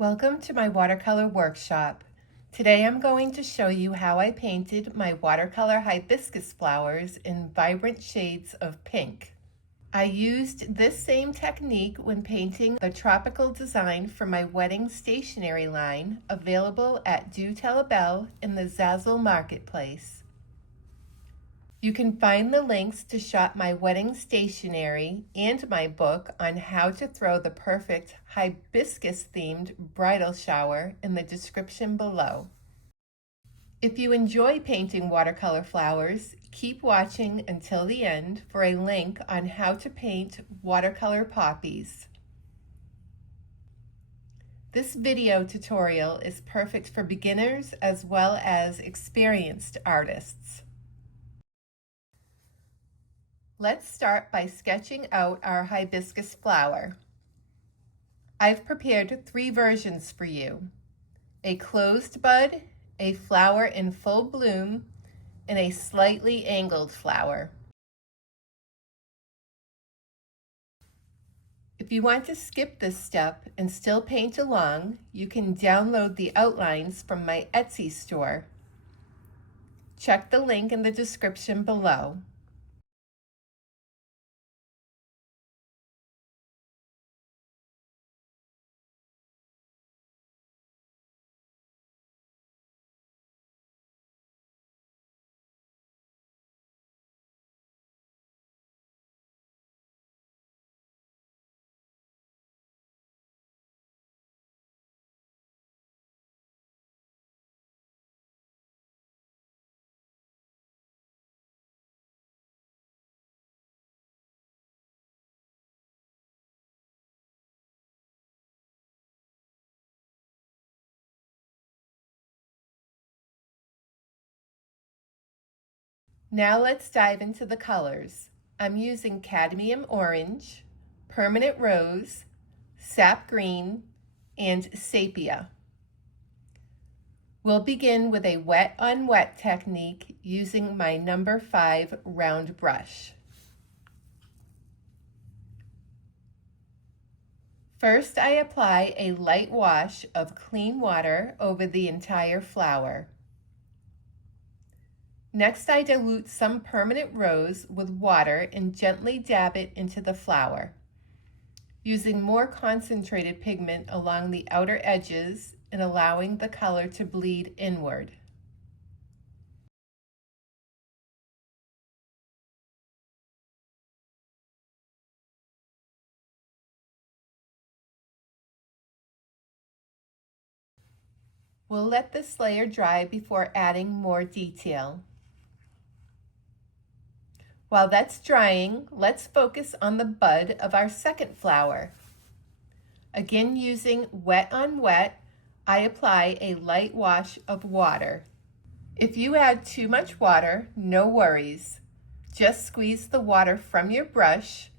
Welcome to my watercolor workshop. Today I'm going to show you how I painted my watercolor hibiscus flowers in vibrant shades of pink. I used this same technique when painting the tropical design for my wedding stationery line, available at Do Tell A Belle in the Zazzle marketplace. You can find the links to shop my wedding stationery and my book on how to throw the perfect hibiscus-themed bridal shower in the description below. If you enjoy painting watercolor flowers, keep watching until the end for a link on how to paint watercolor poppies. This video tutorial is perfect for beginners as well as experienced artists. Let's start by sketching out our hibiscus flower. I've prepared 3 versions for you: a closed bud, a flower in full bloom, and a slightly angled flower. If you want to skip this step and still paint along, you can download the outlines from my Etsy store. Check the link in the description below. Now let's dive into the colors. I'm using cadmium orange, permanent rose, sap green, and sepia. We'll begin with a wet on wet technique using my number 5 round brush. First, I apply a light wash of clean water over the entire flower. Next, I dilute some permanent rose with water and gently dab it into the flower, using more concentrated pigment along the outer edges and allowing the color to bleed inward. We'll let this layer dry before adding more detail. While that's drying, let's focus on the bud of our second flower. Again, using wet on wet, I apply a light wash of water. If you add too much water, no worries. Just squeeze the water from your brush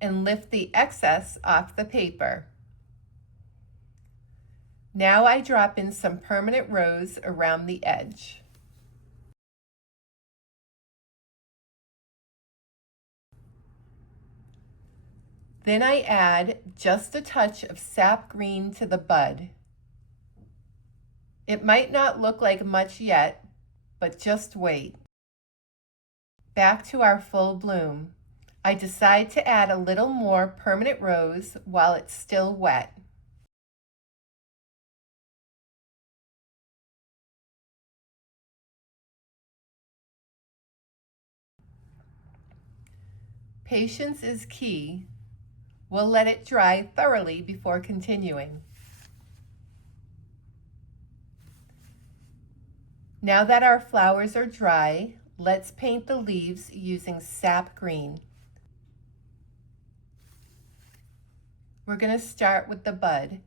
and lift the excess off the paper. Now I drop in some permanent rose around the edge. Then I add just a touch of sap green to the bud. It might not look like much yet, but just wait. Back to our full bloom. I decide to add a little more permanent rose while it's still wet. Patience is key. We'll let it dry thoroughly before continuing. Now that our flowers are dry, let's paint the leaves using sap green. We're going to start with the bud.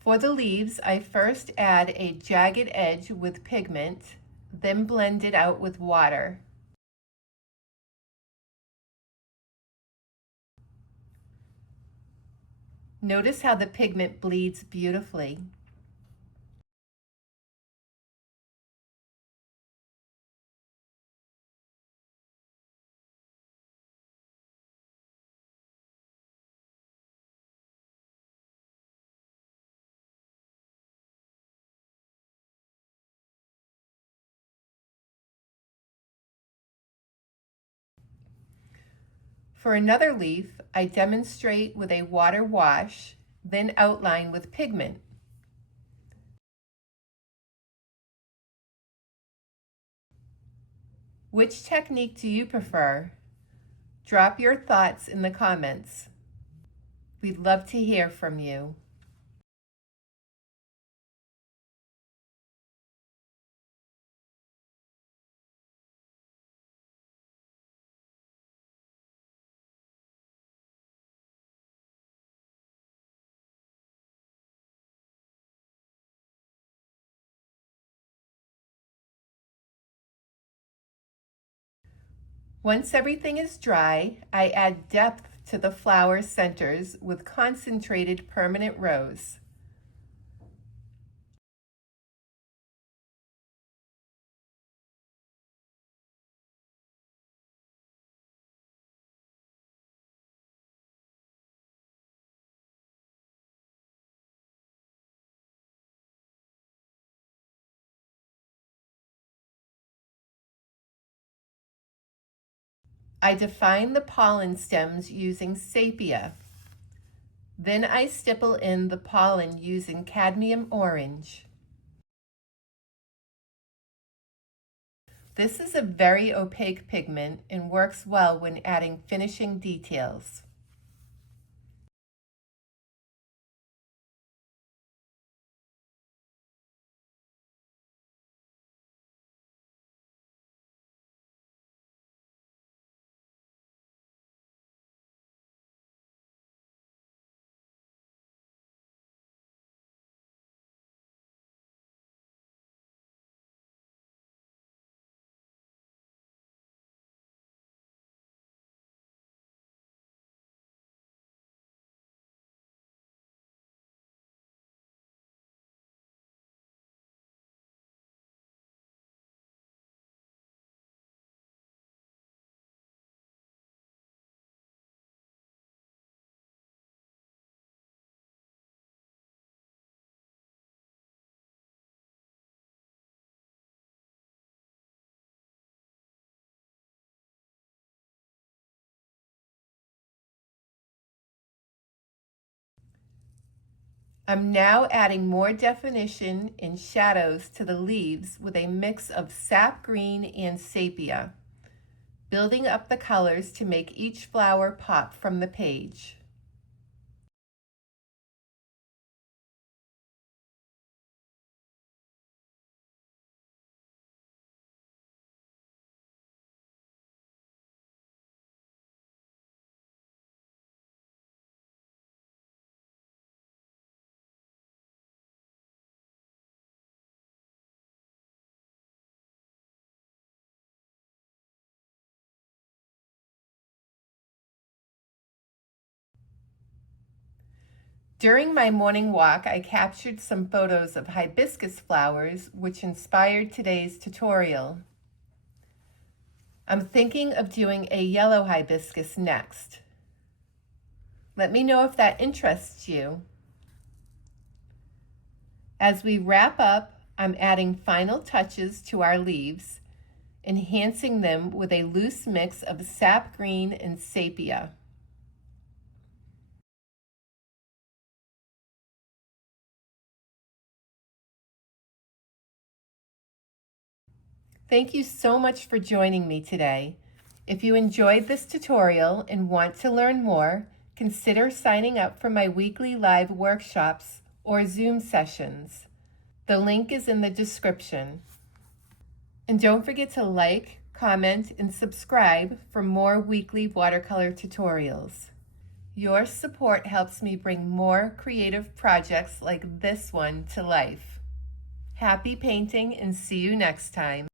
For the leaves, I first add a jagged edge with pigment, then blend it out with water. Notice how the pigment bleeds beautifully. For another leaf, I demonstrate with a water wash, then outline with pigment. Which technique do you prefer? Drop your thoughts in the comments. We'd love to hear from you. Once everything is dry, I add depth to the flower centers with concentrated permanent rose. I define the pollen stems using sepia. Then I stipple in the pollen using cadmium orange. This is a very opaque pigment and works well when adding finishing details. I'm now adding more definition and shadows to the leaves with a mix of sap green and sepia, building up the colors to make each flower pop from the page. During my morning walk, I captured some photos of hibiscus flowers, which inspired today's tutorial. I'm thinking of doing a yellow hibiscus next. Let me know if that interests you. As we wrap up, I'm adding final touches to our leaves, enhancing them with a loose mix of sap green and sepia. Thank you so much for joining me today. If you enjoyed this tutorial and want to learn more, consider signing up for my weekly live workshops or Zoom sessions. The link is in the description. And don't forget to like, comment, and subscribe for more weekly watercolor tutorials. Your support helps me bring more creative projects like this one to life. Happy painting and see you next time.